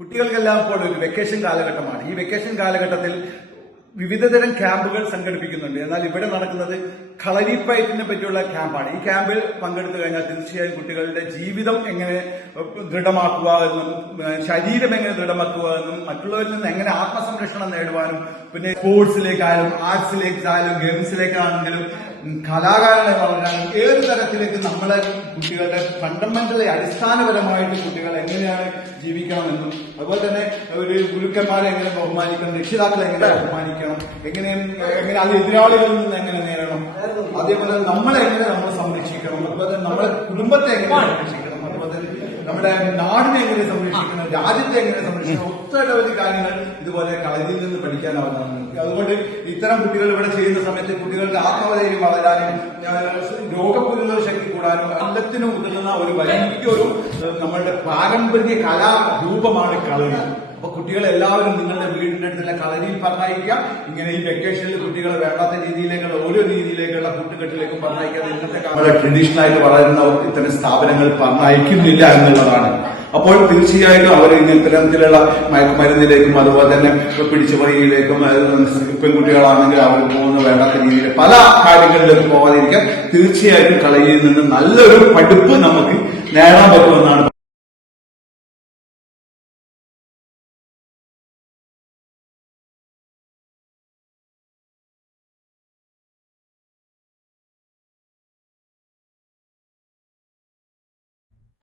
കുട്ടികൾക്കെല്ലാം ഇപ്പോൾ ഒരു വെക്കേഷൻ കാലഘട്ടമാണ്. ഈ വെക്കേഷൻ കാലഘട്ടത്തിൽ വിവിധതരം ക്യാമ്പുകൾ സംഘടിപ്പിക്കുന്നുണ്ട്. എന്നാൽ ഇവിടെ നടക്കുന്നത് കളരിപ്പയറ്റിനെ പറ്റിയുള്ള ക്യാമ്പാണ്. ഈ ക്യാമ്പിൽ പങ്കെടുത്തു കഴിഞ്ഞാൽ തീർച്ചയായും കുട്ടികളുടെ ജീവിതം എങ്ങനെ ദൃഢമാക്കുക എന്നും ശരീരം എങ്ങനെ ദൃഢമാക്കുക എന്നും മറ്റുള്ളവരിൽ നിന്ന് എങ്ങനെ ആത്മസംരക്ഷണം നേടുവാനും പിന്നെ സ്പോർട്സിലേക്കായാലും ആർട്സിലേക്കായാലും ഗെയിംസിലേക്കാണെങ്കിലും കലാകാരനെ വളരാനും ഏത് തരത്തിലേക്ക് നമ്മളെ കുട്ടികളുടെ ഫണ്ടമെന്റലി അടിസ്ഥാനപരമായിട്ട് കുട്ടികൾ എങ്ങനെയാണ് ജീവിക്കണമെന്നും അതുപോലെ തന്നെ ഒരു ഗുരുക്കന്മാരെ എങ്ങനെ ബഹുമാനിക്കണം, രക്ഷിതാക്കളെ എങ്ങനെ ബഹുമാനിക്കണം, എങ്ങനെ അത് എതിരാളികളിൽ നിന്ന് എങ്ങനെ നേടണം, അതേപോലെ നമ്മളെ എങ്ങനെ നമ്മൾ സംരക്ഷിക്കണം, അതുപോലെ തന്നെ നമ്മുടെ കുടുംബത്തെ എങ്ങനെ സംരക്ഷിക്കണം, അതുപോലെ തന്നെ നമ്മുടെ നാടിനെ എങ്ങനെ സംരക്ഷിക്കണം, രാജ്യത്തെ എങ്ങനെ സംരക്ഷിക്കണം, ഒട്ടനവധി കാര്യങ്ങൾ ഇതുപോലെ കളരിയിൽ നിന്ന് പഠിക്കാനാവുന്നതാണ്. അതുകൊണ്ട് ഇത്തരം കുട്ടികൾ ഇവിടെ ചെയ്യുന്ന സമയത്ത് കുട്ടികളുടെ ആത്മധൈര്യം വളരാനും രോഗപ്രതിരോധ ശക്തി കൂടാനും എല്ലാത്തിനും ഉതകുന്ന ഒരു വലിയൊരു നമ്മളുടെ പാരമ്പര്യ കലാരൂപമാണ് കളരി. അപ്പൊ കുട്ടികളെല്ലാവരും നിങ്ങളുടെ വീടിന്റെ അടുത്തുള്ള കളരിയിൽ പറഞ്ഞയക്കുക. ഇങ്ങനെ ഈ വെക്കേഷനിൽ കുട്ടികളെ വേണ്ടാത്ത രീതിയിലേക്കുള്ള ഓരോ രീതിയിലേക്കുള്ള കൂട്ടുകെട്ടിലേക്കും പറഞ്ഞയക്കാതെ ഇന്നത്തെ നമ്മുടെ ട്രഡീഷണൽ ആയിട്ട് വളരുന്ന ഇത്തരം സ്ഥാപനങ്ങൾ പറഞ്ഞയക്കുന്നില്ല എന്നുള്ളതാണ്. അപ്പോൾ തീർച്ചയായിട്ടും അവർ ഇത്തരത്തിലുള്ള മയക്കുമരുന്നിലേക്കും അതുപോലെ തന്നെ പിടിച്ചുപറിയിലേക്കും പെൺകുട്ടികളാണെങ്കിൽ അവർ പോകുന്ന വേണ്ടാത്ത രീതിയിൽ പല കാര്യങ്ങളിലേക്ക് പോകാതിരിക്കാൻ തീർച്ചയായിട്ടും കളരിയിൽ നിന്ന് നല്ലൊരു പഠിപ്പ് നമുക്ക് നേടാൻ പറ്റുമെന്നാണ്